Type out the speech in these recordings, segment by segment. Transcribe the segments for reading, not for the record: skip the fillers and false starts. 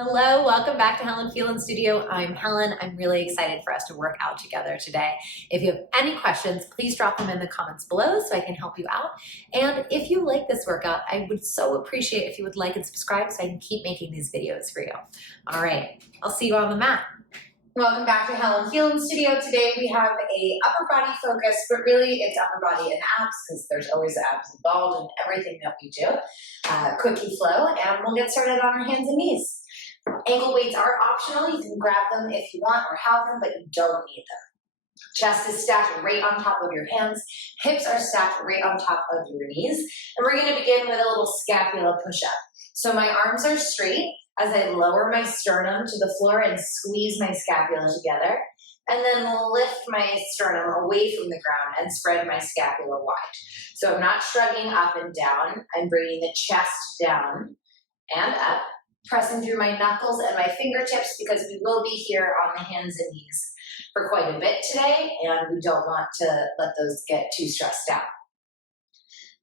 Hello, welcome back to Helen Phelan Studio. I'm Helen. I'm really excited for us to work out together today. If you have any questions, please drop them in the comments below so I can help you out. And if you like this workout, I would so appreciate if you would like and subscribe so I can keep making these videos for you. All right, I'll see you on the mat. Welcome back to Helen Phelan Studio. Today we have a upper body focus, but really it's upper body and abs because there's always abs involved in everything that we do. Quickie flow, and we'll get started on our hands and knees. Ankle weights are optional. You can grab them if you want or have them, but you don't need them. Chest is stacked right on top of your hands. Hips are stacked right on top of your knees. And we're going to begin with a little scapula push-up. So my arms are straight as I lower my sternum to the floor and squeeze my scapula together. And then lift my sternum away from the ground and spread my scapula wide. So I'm not shrugging up and down. I'm bringing the chest down and up, pressing through my knuckles and my fingertips because we will be here on the hands and knees for quite a bit today, and we don't want to let those get too stressed out.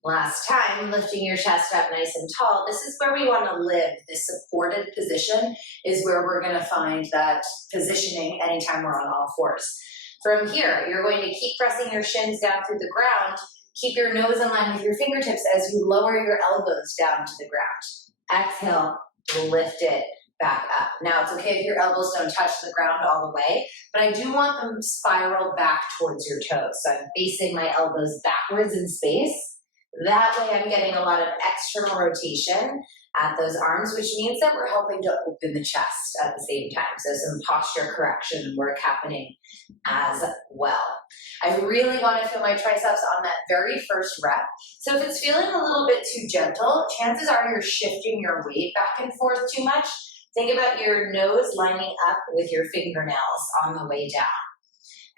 Last time, lifting your chest up nice and tall, this is where we want to live. This supported position is where we're going to find that positioning anytime we're on all fours. From here, you're going to keep pressing your shins down through the ground. Keep your nose in line with your fingertips as you lower your elbows down to the ground. Exhale, lift it back up. Now, it's okay if your elbows don't touch the ground all the way, but I do want them spiraled back towards your toes. So I'm facing my elbows backwards in space. That way I'm getting a lot of external rotation at those arms, which means that we're helping to open the chest at the same time. So some posture correction work happening as well. I really want to feel my triceps on that very first rep. So if it's feeling a little bit too gentle, chances are you're shifting your weight back and forth too much. Think about your nose lining up with your fingernails on the way down.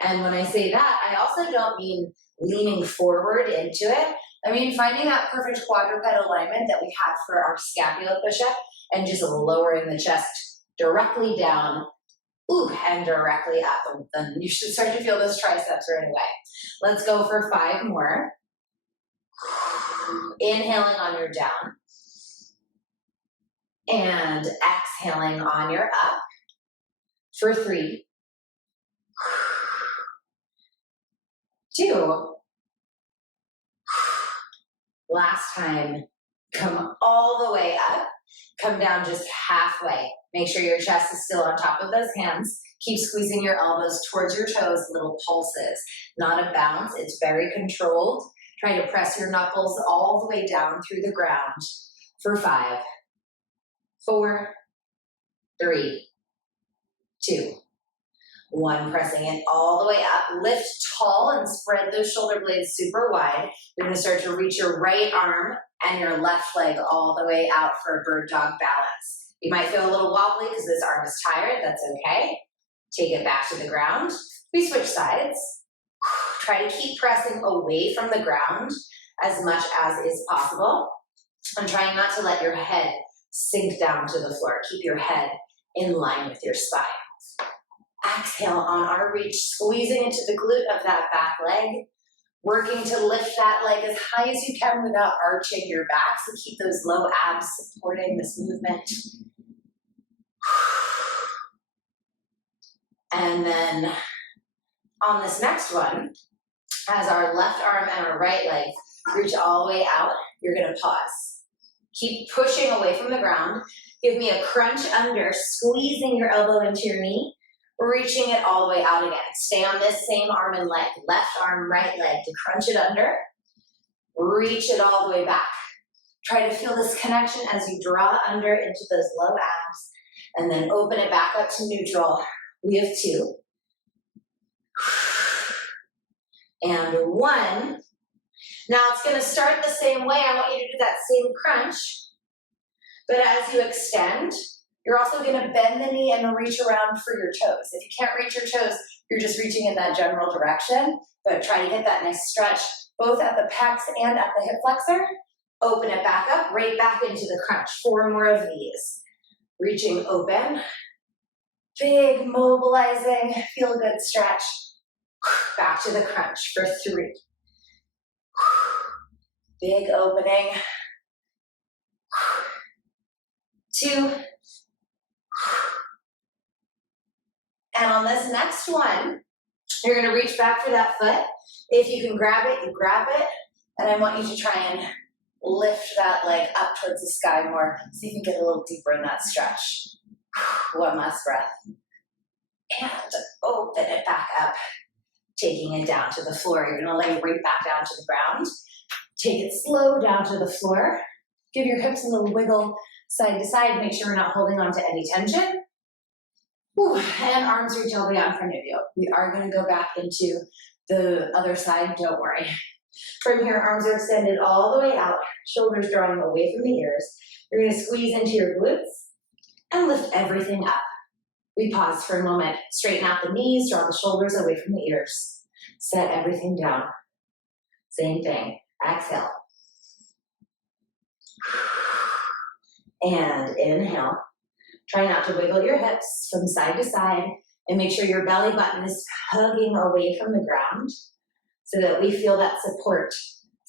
And when I say that, I also don't mean leaning forward into it. I mean finding that perfect quadruped alignment that we had for our scapula push-up and just lowering the chest directly down, and directly up. Then you should start to feel those triceps right away. Let's go for 5 more. Inhaling on your down. And exhaling on your up for 3, 2. Last time, come all the way up, come down just halfway. Make sure your chest is still on top of those hands. Keep squeezing your elbows towards your toes, little pulses. Not a bounce, it's very controlled. Try to press your knuckles all the way down through the ground for 5, 4, 3, 2, 1. Pressing it all the way up. Lift tall and spread those shoulder blades super wide. You're going to start to reach your right arm and your left leg all the way out for a bird dog balance. You might feel a little wobbly because this arm is tired. That's okay. Take it back to the ground. We switch sides. Try to keep pressing away from the ground as much as is possible. And trying not to let your head sink down to the floor. Keep your head in line with your spine. Exhale on our reach, squeezing into the glute of that back leg, working to lift that leg as high as you can without arching your back, so keep those low abs supporting this movement. And then on this next one, as our left arm and our right leg reach all the way out, you're going to pause. Keep pushing away from the ground. Give me a crunch under, squeezing your elbow into your knee. Reaching it all the way out again. Stay on this same arm and leg, left arm, right leg to crunch it under. Reach it all the way back. Try to feel this connection as you draw under into those low abs and then open it back up to neutral. We have 2. And 1. Now it's going to start the same way. I want you to do that same crunch. But as you extend, you're also going to bend the knee and reach around for your toes. If you can't reach your toes, you're just reaching in that general direction, but try to get that nice stretch both at the pecs and at the hip flexor. Open it back up, right back into the crunch. 4 more of these. Reaching open. Big mobilizing, feel good stretch. Back to the crunch for 3. Big opening. 2, And on this next one, you're gonna reach back for that foot. If you can grab it, you grab it. And I want you to try and lift that leg up towards the sky more so you can get a little deeper in that stretch. One last breath. And open it back up, taking it down to the floor. You're gonna lay right back down to the ground. Take it slow down to the floor. Give your hips a little wiggle side to side. Make sure you're not holding on to any tension. Whew. And arms reach all the way out in front of you. We are gonna go back into the other side, don't worry. From here, arms are extended all the way out, shoulders drawing away from the ears. You're gonna squeeze into your glutes and lift everything up. We pause for a moment, straighten out the knees, draw the shoulders away from the ears. Set everything down. Same thing, exhale. And inhale. Try not to wiggle your hips from side to side and make sure your belly button is hugging away from the ground so that we feel that support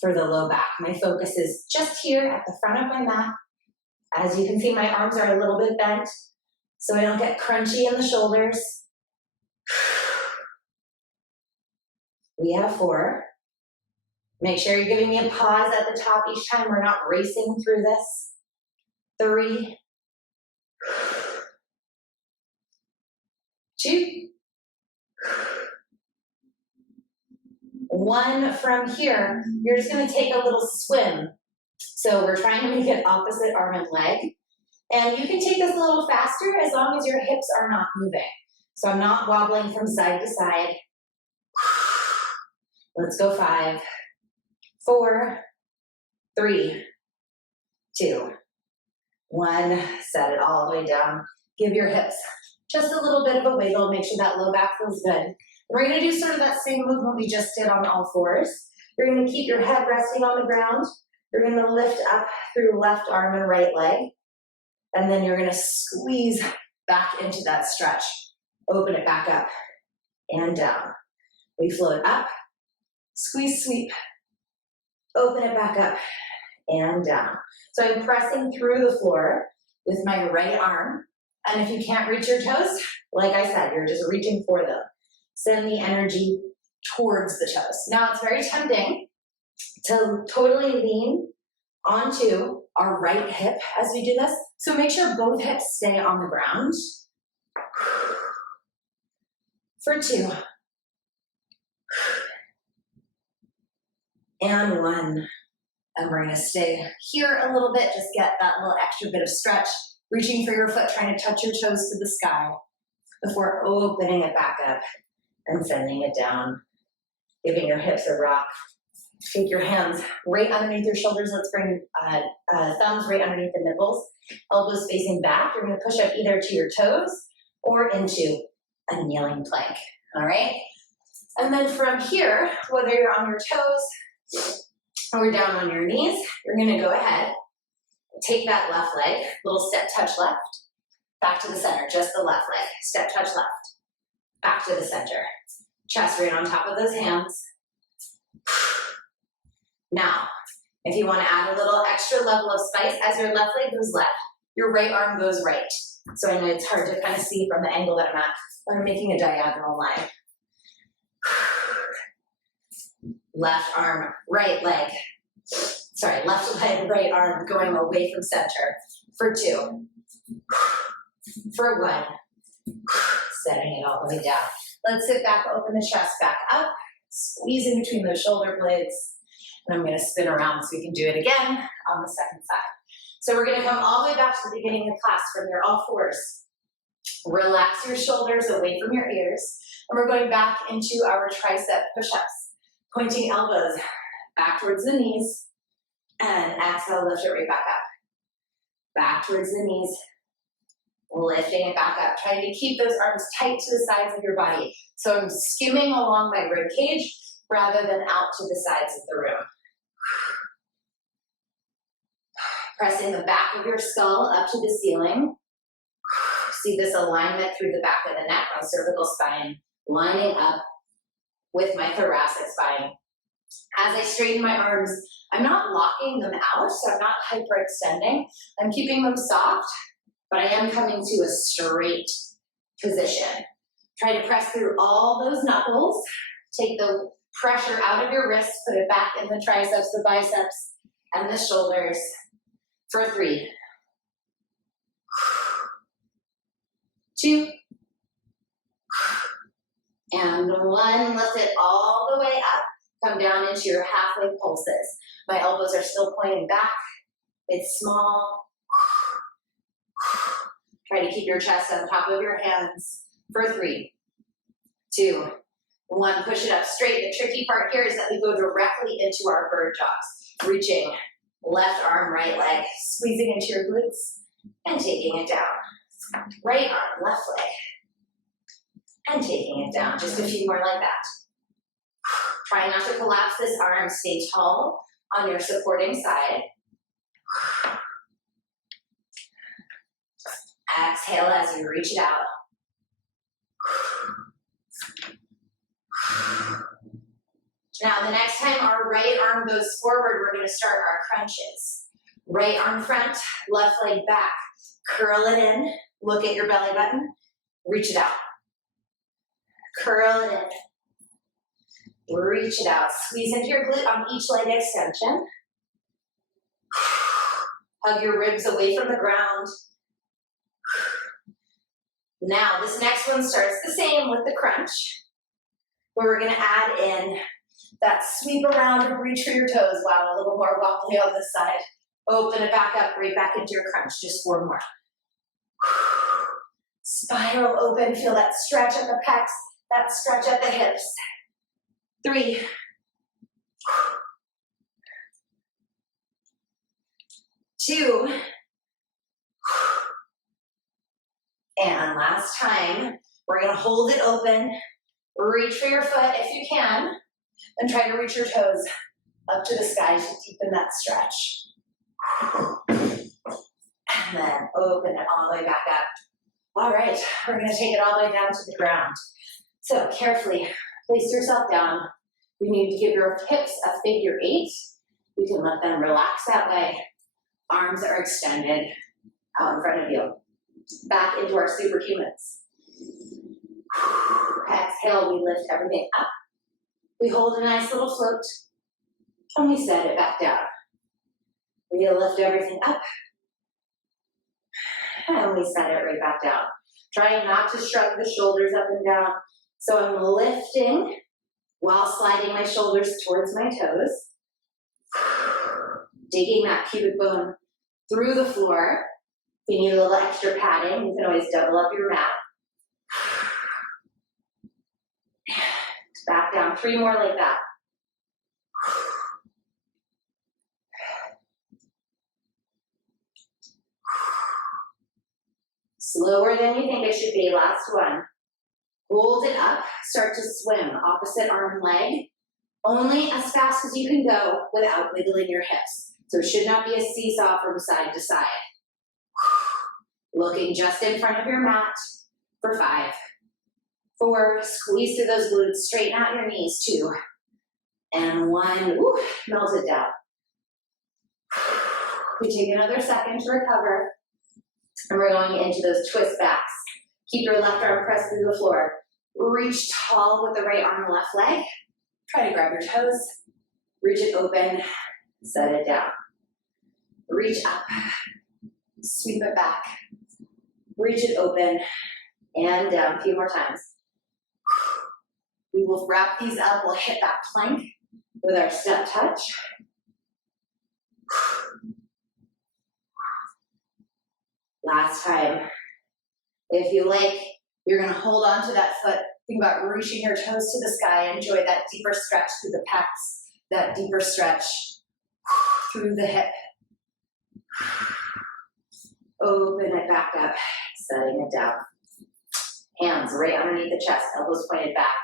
for the low back. My focus is just here at the front of my mat. As you can see, my arms are a little bit bent so I don't get crunchy in the shoulders. We have 4. Make sure you're giving me a pause at the top each time. We're not racing through this. 3, 2, 1. From here, you're just gonna take a little swim. So we're trying to make it opposite arm and leg. And you can take this a little faster as long as your hips are not moving. So I'm not wobbling from side to side. Let's go 5, 4, 3, 2, 1. Set it all the way down. Give your hips just a little bit of a wiggle. Make sure that low back feels good. We're gonna do sort of that same movement we just did on all 4s. You're gonna keep your head resting on the ground. You're gonna lift up through left arm and right leg. And then you're gonna squeeze back into that stretch. Open it back up and down. We float up, squeeze, sweep, open it back up and down. So I'm pressing through the floor with my right arm. And if you can't reach your toes, like I said, you're just reaching for them. Send the energy towards the toes. Now it's very tempting to totally lean onto our right hip as we do this. So make sure both hips stay on the ground. For 2. And 1. And we're gonna stay here a little bit, just get that little extra bit of stretch, reaching for your foot, trying to touch your toes to the sky before opening it back up and sending it down, giving your hips a rock. Take your hands right underneath your shoulders. Let's bring thumbs right underneath the nipples, elbows facing back. You're gonna push up either to your toes or into a kneeling plank, all right? And then from here, whether you're on your toes or down on your knees, you're gonna go ahead, take that left leg, little step touch left, back to the center, just the left leg, step touch left, back to the center. Chest right on top of those hands. Now, if you want to add a little extra level of spice, as your left leg goes left, your right arm goes right. So I know it's hard to kind of see from the angle that I'm at, but I'm making a diagonal line. Left arm, right leg. Sorry, left leg, right arm going away from center. For 2. For 1. Setting it all the way down. Let's sit back, open the chest back up, squeeze in between those shoulder blades. And I'm gonna spin around so we can do it again on the second side. So we're gonna come all the way back to the beginning of class from your all 4s. Relax your shoulders away from your ears. And we're going back into our tricep push-ups. Pointing elbows back towards the knees. And exhale, lift it right back up. Back towards the knees. Lifting it back up. Trying to keep those arms tight to the sides of your body. So I'm skimming along my rib cage rather than out to the sides of the room. Pressing the back of your skull up to the ceiling. See this alignment through the back of the neck, my cervical spine, lining up with my thoracic spine. As I straighten my arms, I'm not locking them out, so I'm not hyperextending. I'm keeping them soft, but I am coming to a straight position. Try to press through all those knuckles. Take the pressure out of your wrists, put it back in the triceps, the biceps, and the shoulders for 3, 2, and 1. Lift it all the way up. Come down into your halfway pulses. My elbows are still pointing back. It's small. Try to keep your chest on top of your hands for 3, 2, 1. Push it up straight. The tricky part here is that we go directly into our bird dogs. Reaching left arm, right leg, squeezing into your glutes and taking it down. Right arm, left leg, and taking it down. Just a few more like that. Try not to collapse this arm. Stay tall on your supporting side. Exhale as you reach it out. Now, the next time our right arm goes forward, we're going to start our crunches. Right arm front, left leg back. Curl it in. Look at your belly button. Reach it out. Curl it in. Reach it out. Squeeze into your glute on each leg extension. Hug your ribs away from the ground. Now, this next one starts the same with the crunch, where we're going to add in that sweep around and reach for your toes. Wow, a little more wobbly on this side. Open it back up, right back into your crunch. Just 4 more. Spiral open. Feel that stretch at the pecs, that stretch at the hips. 3. 2. And last time, we're going to hold it open. Reach for your foot if you can, and try to reach your toes up to the sky to deepen that stretch. And then open it all the way back up. All right, we're going to take it all the way down to the ground. So carefully place yourself down. You need to give your hips a figure 8. You can let them relax that way. Arms are extended out in front of you. Back into our superhumans. Exhale, we lift everything up. We hold a nice little float, and we set it back down. We lift everything up, and we set it right back down. Trying not to shrug the shoulders up and down. So I'm lifting while sliding my shoulders towards my toes. Digging that pubic bone through the floor. If you need a little extra padding, you can always double up your mat. Back down. 3 more like that. Slower than you think it should be. Last one. Hold it up. Start to swim. Opposite arm leg. Only as fast as you can go without wiggling your hips. So it should not be a seesaw from side to side. Looking just in front of your mat for 5. 4, squeeze through those glutes, straighten out your knees. 2, and 1, ooh, melt it down. We take another second to recover, and we're going into those twist backs. Keep your left arm pressed through the floor. Reach tall with the right arm and left leg. Try to grab your toes, reach it open, set it down. Reach up, sweep it back, reach it open, and down. A few more times. We will wrap these up. We'll hit that plank with our step touch. Last time. If you like, you're going to hold on to that foot. Think about reaching your toes to the sky. Enjoy that deeper stretch through the pecs, that deeper stretch through the hip. Open it back up, setting it down. Hands right underneath the chest, elbows pointed back.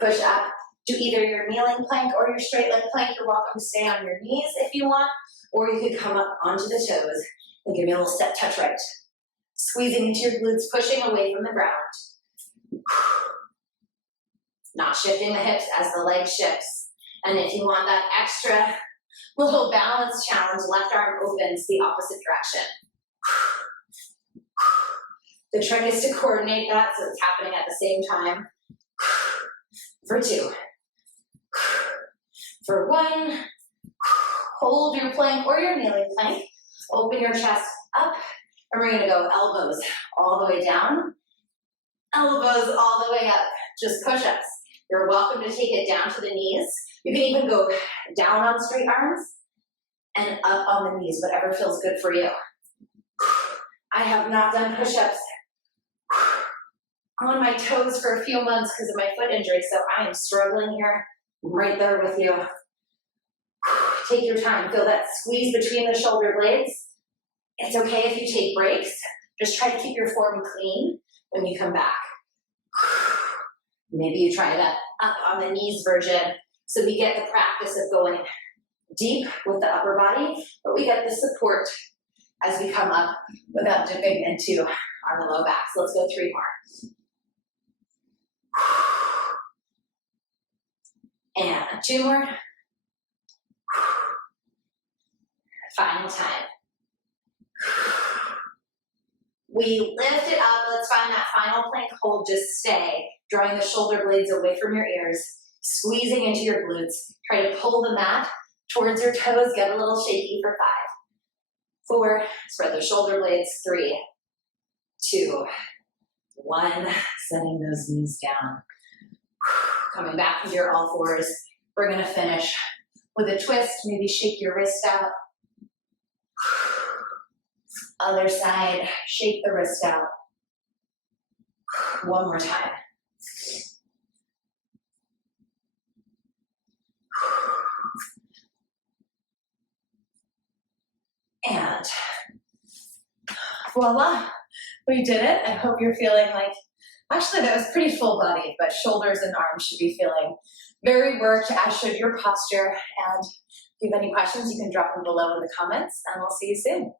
Push up to either your kneeling plank or your straight leg plank. You're welcome to stay on your knees if you want, or you could come up onto the toes and give me a little step touch right. Squeezing into your glutes, pushing away from the ground. Not shifting the hips as the leg shifts. And if you want that extra little balance challenge, left arm opens the opposite direction. The trick is to coordinate that so it's happening at the same time. For 2. For 1. Hold your plank or your kneeling plank. Open your chest up. And we're gonna go elbows all the way down. Elbows all the way up. Just push-ups. You're welcome to take it down to the knees. You can even go down on straight arms and up on the knees, whatever feels good for you. I have not done push-ups on my toes for a few months because of my foot injury, so I am struggling here. I'm right there with you. Take your time. Feel that squeeze between the shoulder blades. It's okay if you take breaks. Just try to keep your form clean when you come back. Maybe you try that up on the knees version so we get the practice of going deep with the upper body, but we get the support as we come up without dipping into our low back. So let's go 3 more. And 2 more. Final time. We lift it up. Let's find that final plank hold. Just stay, drawing the shoulder blades away from your ears, squeezing into your glutes. Try to pull the mat towards your toes. Get a little shaky for 5, 4. Spread the shoulder blades. 3, 2, 1. Setting those knees down. Coming back into your all fours. We're gonna finish with a twist. Maybe shake your wrist out. Other side, shake the wrist out. 1 more time. And voila, we did it. I hope you're feeling like, actually that was pretty full bodied, but shoulders and arms should be feeling very worked, as should your posture. And if you have any questions, you can drop them below in the comments, and we'll see you soon.